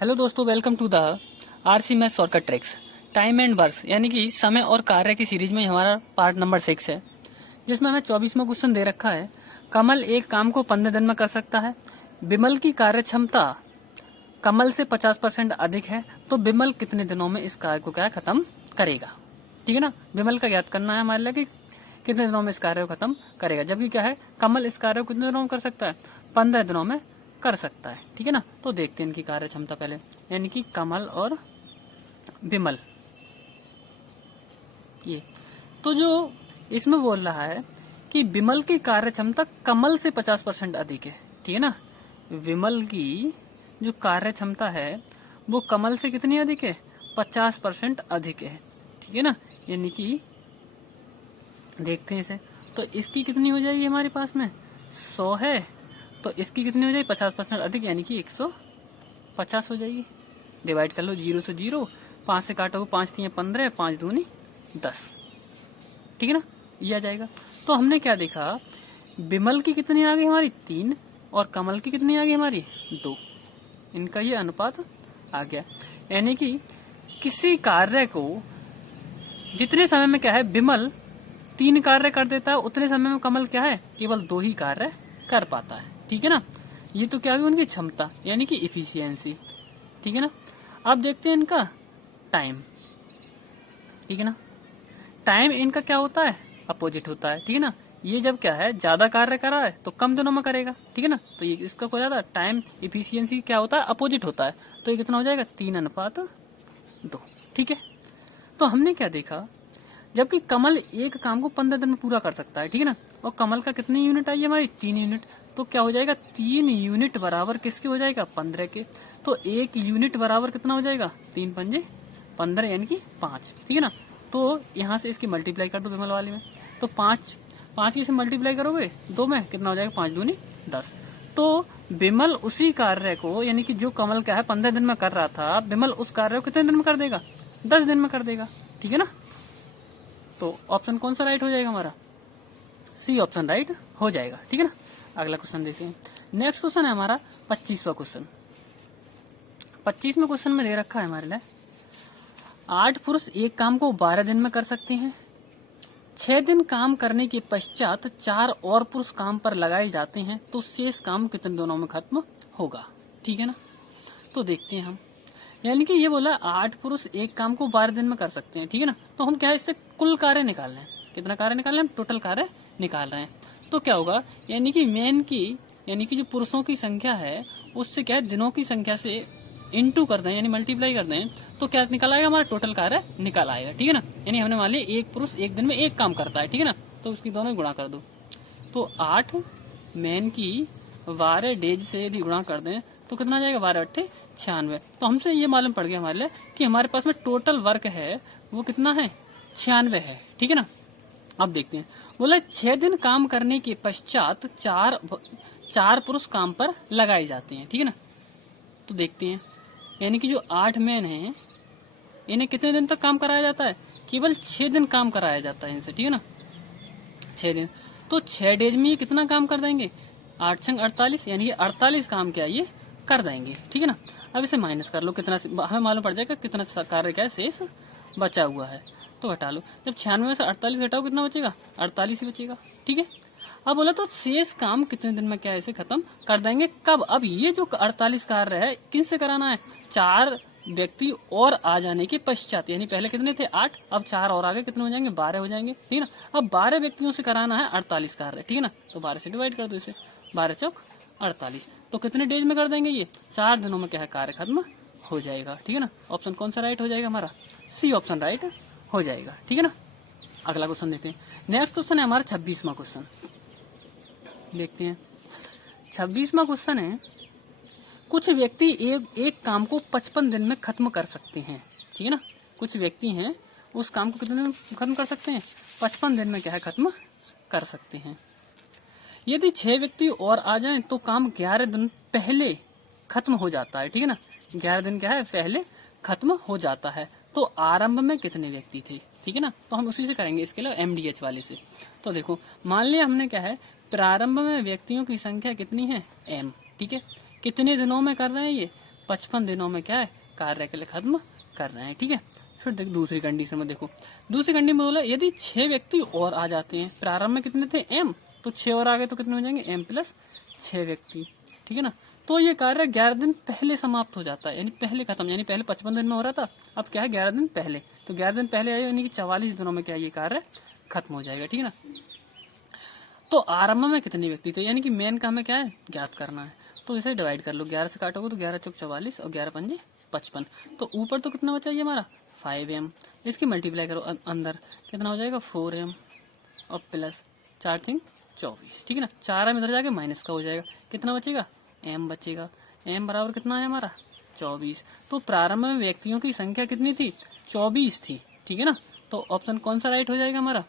Hello दोस्तों, welcome to the RC math shortcut tricks. Time and works यानी कि समय और कार्य की सीरीज में हमारा पार्ट नंबर 6 है, जिसमें हमें 24वां क्वेश्चन दे रखा है। कमल एक काम को 15 दिन में कर सकता है। विमल की कार्य क्षमता कमल से 50% अधिक है, तो विमल कितने दिनों में इस कार्य को क्या खत्म करेगा। ठीक है ना, विमल का ज्ञात करना है हमारे लिए कि कितने दिनों में इस कार्य को खत्म करेगा, जबकि क्या है कमल इस कार्य को कितने दिनों में कर सकता है, 15 दिनों में कर सकता है। ठीक है ना, तो देखते हैं इनकी कार्य क्षमता पहले, यानी कि कमल और विमल। ये तो जो इसमें बोल रहा है कि विमल की कार्य क्षमता कमल से 50% अधिक है। ठीक है ना, विमल की जो कार्य क्षमता है वो कमल से कितनी अधिक है, 50% अधिक है। ठीक है ना, यानी कि देखते हैं इसे, तो इसकी कितनी हो जाएगी हमारे पास में 100 है, तो इसकी कितनी हो जाएगी 50% अधिक, यानी कि 150 हो जाएगी। डिवाइड कर लो, 0 से 0, 5 से काटोगे 5 3 15, 5 दूनी 10। ठीक है ना, ये आ जाएगा। तो हमने क्या देखा, विमल की कितनी आ गई हमारी 3 और कमल की कितनी आ गई हमारी 2। इनका ये अनुपात आ गया, यानी कि किसी कार्य को जितने समय में क्या है विमल 3 कार्य कर देता है, उतने समय में कमल क्या है केवल 2 ही कार्य कर पाता है। ठीक है ना, ये तो क्या हुई उनकी क्षमता यानी कि इफिशियंसी। ठीक है ना, अब देखते हैं इनका टाइम। ठीक है ना, टाइम इनका क्या होता है, अपोजिट होता है। ठीक है ना, ये जब क्या है ज्यादा कार्य कर रहा है तो कम दिनों में करेगा। ठीक है ना, तो ये इसका हो जाता है टाइम इफिशियंसी क्या होता है, अपोजिट होता है। तो ये कितना हो जाएगा 3:2। ठीक है, तो हमने क्या देखा, जबकि कमल एक काम को 15 दिन में पूरा कर सकता है। ठीक है ना, और कमल का कितनी यूनिट आई है हमारी 3 यूनिट, तो क्या हो जाएगा 3 यूनिट बराबर किसके हो जाएगा 15 के। तो 1 यूनिट बराबर कितना हो जाएगा 3 पंजे 15 यानी कि 5। ठीक है ना, तो यहाँ से इसकी मल्टीप्लाई कर दो विमल वाली में, तो 5 की से मल्टीप्लाई करोगे 2 में कितना हो जाएगा 5 दूनी 10। तो विमल उसी कार्य को यानी कि जो कमल क्या है 15 दिन में कर रहा था, विमल उस कार्य को कितने दिन में कर देगा 10 दिन में कर देगा। ठीक है ना, तो ऑप्शन कौन सा राइट हो जाएगा हमारा, सी ऑप्शन राइट हो जाएगा। ठीक है ना, अगला क्वेश्चन देखते हैं। नेक्स्ट क्वेश्चन है हमारा 25वां क्वेश्चन। 25वें क्वेश्चन में दे रखा है हमारे लिए 8 पुरुष एक काम को 12 दिन में कर सकते हैं। 6 दिन काम करने के पश्चात 4 और पुरुष काम पर लगाए जाते हैं, तो शेष काम कितने दिनों में खत्म होगा। ठीक है ना, तो देखते हैं हम, यानी कि ये बोला 8 पुरुष एक काम को 12 दिन में कर सकते हैं। ठीक है ना, तो हम क्या है इससे कुल कार्य निकाल रहे हैं, कितना कार्य निकाल रहे हैं, टोटल कार्य निकाल रहे हैं। तो क्या होगा, यानी कि मेन की यानी कि जो पुरुषों की संख्या है उससे क्या है दिनों की संख्या से इनटू कर दें यानी मल्टीप्लाई कर दें, तो क्या निकल आएगा हमारा टोटल कार्य निकल आएगा। ठीक है ना, यानी हमने मान लिया एक पुरुष एक दिन में एक काम करता है। ठीक है ना, तो उसकी दोनों गुणा कर दो, तो 8 मैन की 12 डेज से यदि गुणा कर दें तो कितना आ जाएगा 12 8 96। तो हमसे ये मालूम पड़ गया हमारे लिए कि हमारे पास में टोटल वर्क है वो कितना है 96 है। ठीक है ना, अब देखते हैं, बोला 6 दिन काम करने के पश्चात चार पुरुष काम पर लगाए जाते हैं। ठीक है ना, तो देखते हैं, यानी कि जो 8 मैन हैं इन्हें कितने दिन तक काम कराया जाता है, केवल 6 दिन काम कराया जाता है इनसे। ठीक है ना, 6 दिन, तो 6 डेज में ये कितना काम कर देंगे 8 छंग 48, यानी कि 48 काम क्या ये कर देंगे। ठीक है ना, अब इसे माइनस कर लो, कितना हमें मालूम पड़ जाएगा कितना कार्य क्या है शेष बचा हुआ है, तो घटा लो। जब 96 में से 48 घटाओ कितना बचेगा 48 ही बचेगा। ठीक है, अब बोला तो शेष काम कितने दिन में क्या इसे खत्म कर देंगे, कब। अब ये जो 48 कार्य है किनसे कराना है, 4 व्यक्ति और आ जाने के पश्चात, यानी पहले कितने थे 8, अब 4 और आगे कितने हो जाएंगे 12 हो जाएंगे। ठीक है ना, अब 12 व्यक्तियों से कराना है 48 कार्य। ठीक है ना, तो 12 से डिवाइड कर दो इसे, 12 चौक 48, तो कितने डेज में कर देंगे ये 4 दिनों में क्या है कार्य खत्म हो जाएगा। ठीक है ना, ऑप्शन कौन सा राइट हो जाएगा हमारा, सी ऑप्शन राइट हो जाएगा। ठीक है ना, अगला क्वेश्चन देखते हैं। नेक्स्ट क्वेश्चन है हमारा 26वां क्वेश्चन, देखते हैं। 26वां क्वेश्चन है, कुछ व्यक्ति एक काम को 55 दिन में खत्म कर सकते हैं। ठीक है ना, कुछ व्यक्ति हैं उस काम को कितने दिन में खत्म कर सकते हैं 55 दिन में क्या है खत्म कर सकते हैं। यदि 6 व्यक्ति और आ जाएं तो काम 11 दिन पहले खत्म हो जाता है। ठीक है ना, 11 दिन क्या है पहले खत्म हो जाता है। तो आरंभ में कितने व्यक्ति थे, ठीक है ना, तो हम उसी से करेंगे इसके लिए एमडीएच वाले से। तो देखो मान लिया हमने क्या है प्रारंभ में व्यक्तियों की संख्या कितनी है m। ठीक है, कितने दिनों में कर रहे हैं ये 55 दिनों में क्या है, कार्य के लिए खत्म कर रहे हैं। ठीक है, फिर देख दूसरी कंडीशन में देखो, दूसरी कंडीशन में बोला यदि 6 व्यक्ति और आ जाते हैं, प्रारंभ में कितने थे m, तो 6 और आ गए तो कितने हो जाएंगे m प्लस 6 व्यक्ति। ठीक है ना, तो ये कार्य 11 दिन पहले समाप्त हो जाता है, यानी पहले खत्म, यानी पहले 55 दिन में हो रहा था, अब क्या है 11 दिन पहले, तो 11 दिन पहले आया यानी कि 44 दिनों में क्या ये कार्य खत्म हो जाएगा। ठीक है ना, तो आरंभ में कितने व्यक्ति थे, यानी कि मेन का हमें क्या है ज्ञात करना है, तो इसे डिवाइड कर लो, 11 से काटोगे तो 11 चौक 44 और 11 पंजे 55, तो ऊपर तो कितना बचा ये हमारा 5m, इसकी मल्टीप्लाई करो अंदर कितना हो जाएगा 4m और प्लस 4 3 24। ठीक है ना, 4m इधर जाके माइनस का हो जाएगा, कितना बचेगा m बचेगा, m बराबर कितना है हमारा 24। तो प्रारंभ में व्यक्तियों की संख्या कितनी थी 24 थी। ठीक है ना, तो ऑप्शन कौन सा राइट हो जाएगा हमारा,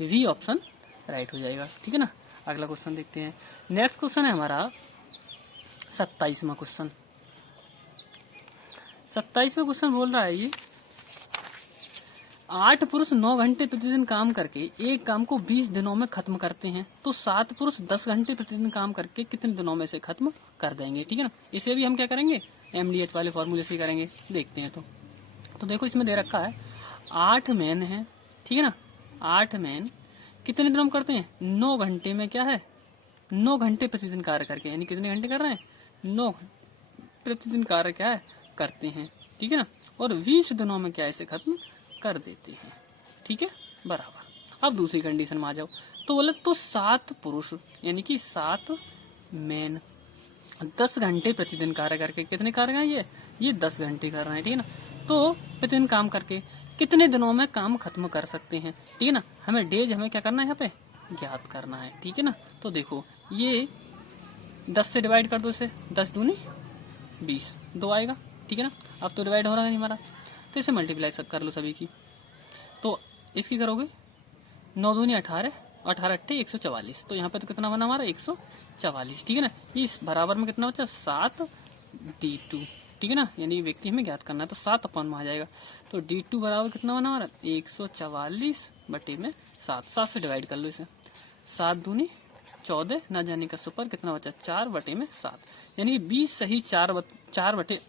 वी ऑप्शन राइट हो जाएगा। ठीक है ना, अगला क्वेश्चन देखते हैं। नेक्स्ट क्वेश्चन है हमारा 27वां क्वेश्चन। 27वां क्वेश्चन बोल रहा है ये 8 पुरुष 9 घंटे प्रतिदिन काम करके एक काम को 20 दिनों में खत्म करते हैं, तो 7 पुरुष 10 घंटे प्रतिदिन काम करके कितने दिनों में से खत्म कर देंगे। ठीक है ना, इसे भी हम क्या करेंगे MDH वाले फॉर्मूले से करेंगे, देखते हैं। तो देखो इसमें दे रखा है 8 मैन है। ठीक है ना, 8 मैन कितने दिनों में करते हैं 9 घंटे में, क्या है 9 घंटे प्रतिदिन कार्य करके, यानी कितने घंटे कर रहे हैं 9 प्रतिदिन कार्य क्या है करते हैं। ठीक है ना, और 20 दिनों में क्या इसे खत्म कर देते हैं। ठीक है, बराबर। अब दूसरी कंडीशन में आ जाओ, तो बोले तो 7 पुरुष यानी कि 7 मैन 10 घंटे प्रतिदिन कार्य करके, कितने कार्य हैं ये 10 घंटे कर रहे हैं। ठीक है ना, तो प्रतिदिन काम करके कितने दिनों में काम खत्म कर सकते हैं। ठीक है ना, हमें डेज हमें क्या करना है यहाँ पे ज्ञात करना है। ठीक है ना, तो देखो ये 10 से डिवाइड कर दो, इसे 10 दूनी 20 2 आएगा। ठीक है ना, अब तो डिवाइड हो रहा है नहीं हमारा, तो इसे मल्टीप्लाई कर लो सभी की, तो इसकी करोगे 9 दूनी 18 18 अट्ठे 144, तो यहाँ पे तो कितना बना हमारा 144। ठीक है ना, इस बराबर में कितना बचा 7d2। ठीक है ना, यानी व्यक्ति हमें ज्ञात करना है, तो 7 अपन में आ जाएगा, तो d2 बराबर कितना बना हमारा 144 बटे में 7, 7 से डिवाइड कर लो इसे, 7 दूनी 14 ना जाने का सुपर कितना बचा 4 बटे में 7, यानी 20 सही 4 बटे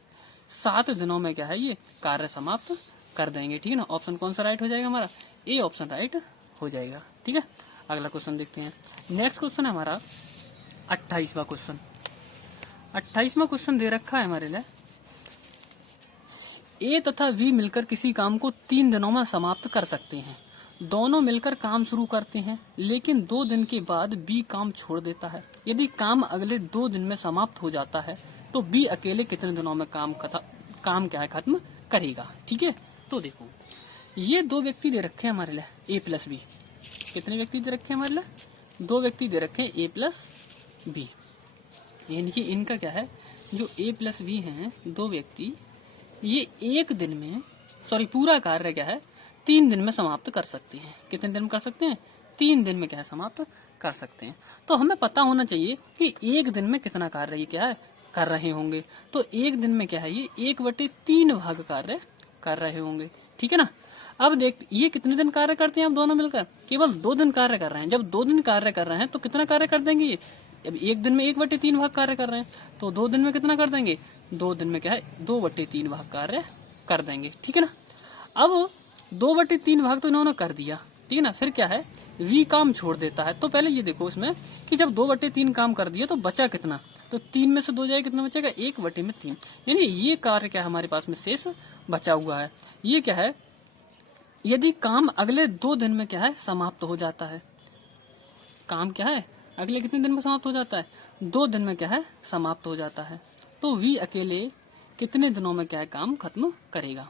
7 दिनों में क्या है ये कार्य समाप्त कर देंगे। ठीक है ना, ऑप्शन कौन सा राइट हो जाएगा हमारा, ए ऑप्शन राइट हो जाएगा। ठीक है, अगला क्वेश्चन देखते हैं। नेक्स्ट क्वेश्चन है हमारा 28वां क्वेश्चन। 28वां क्वेश्चन दे रखा है हमारे लिए, ए तथा बी मिलकर किसी काम को 3 दिनों में समाप्त कर सकते हैं। दोनों मिलकर काम शुरू करते हैं, लेकिन 2 दिन के बाद बी काम छोड़ देता है। यदि काम अगले 2 दिन में समाप्त हो जाता है, तो बी अकेले कितने दिनों में काम क्या है खत्म करेगा। ठीक है, तो देखो ये 2 व्यक्ति दे रखे हैं हमारे लिए ए प्लस बी, कितने व्यक्ति दे रखे हैं हमारे लिए 2 व्यक्ति दे रखे हैं ए प्लस बी, यानी कि इनका क्या है जो ए प्लस बी हैं 2 व्यक्ति, ये एक दिन में पूरा कार्य क्या है 3 दिन में समाप्त कर सकते हैं। कितने दिन में कर सकते हैं 3 दिन में क्या है समाप्त कर सकते हैं। तो हमें पता होना चाहिए कि एक दिन में कितना कार्य ये क्या है कर रहे होंगे, तो एक दिन में क्या है ये 1/3 भाग कार्य कर रहे होंगे। ठीक है ना, अब देख ये कितने दिन कार्य करते हैं, अब दोनों मिलकर केवल 2 दिन कार्य कर रहे हैं। जब 2 दिन कार्य कर रहे हैं तो कितना कार्य कर देंगे ये, अब एक दिन में 1/3 भाग कार्य कर रहे हैं, तो 2 दिन में कितना कर देंगे 2 दिन में क्या है 2/3 भाग कार्य कर देंगे। ठीक है ना, अब 2/3 भाग तो इन्होंने कर दिया। ठीक है ना, फिर क्या है वी काम छोड़ देता है। तो पहले ये देखो इसमें कि जब 2/3 काम कर दिया तो बचा कितना, तो 3 में से 2 जाए कितना बचेगा 1/3, यानी ये कार्य क्या हमारे पास में शेष बचा हुआ है। ये क्या है यदि काम अगले 2 दिन में क्या है समाप्त हो जाता है, काम क्या है अगले कितने दिन में समाप्त हो जाता है 2 दिन में क्या है समाप्त हो जाता है, तो वी अकेले कितने दिनों में क्या है काम खत्म करेगा।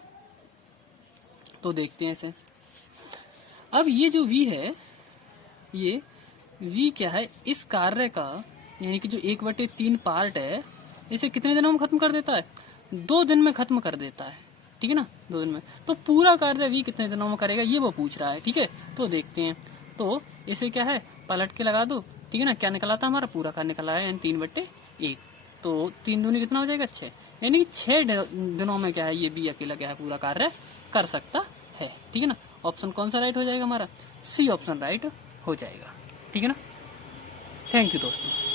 तो देखते हैं इसे, अब ये जो वी है ये वी क्या है इस कार्य का यानी कि जो 1/3 पार्ट है इसे कितने दिनों में खत्म कर देता है 2 दिन में खत्म कर देता है। ठीक है ना, 2 दिन में, तो पूरा कार्य वी कितने दिनों में करेगा ये वो पूछ रहा है। ठीक है, तो देखते हैं, तो इसे क्या है पलट के लगा दो। ठीक है ना, क्या निकला था हमारा पूरा कार्य निकला है यानी 3/1, तो 3 दूनी कितना हो जाएगा 6, यानी कि 6 दिनों में क्या है ये बी अकेला क्या है पूरा कार्य कर सकता है। ठीक है ना, ऑप्शन कौन सा राइट हो जाएगा हमारा सी ऑप्शन राइट हो जाएगा। ठीक है ना, थैंक यू दोस्तों।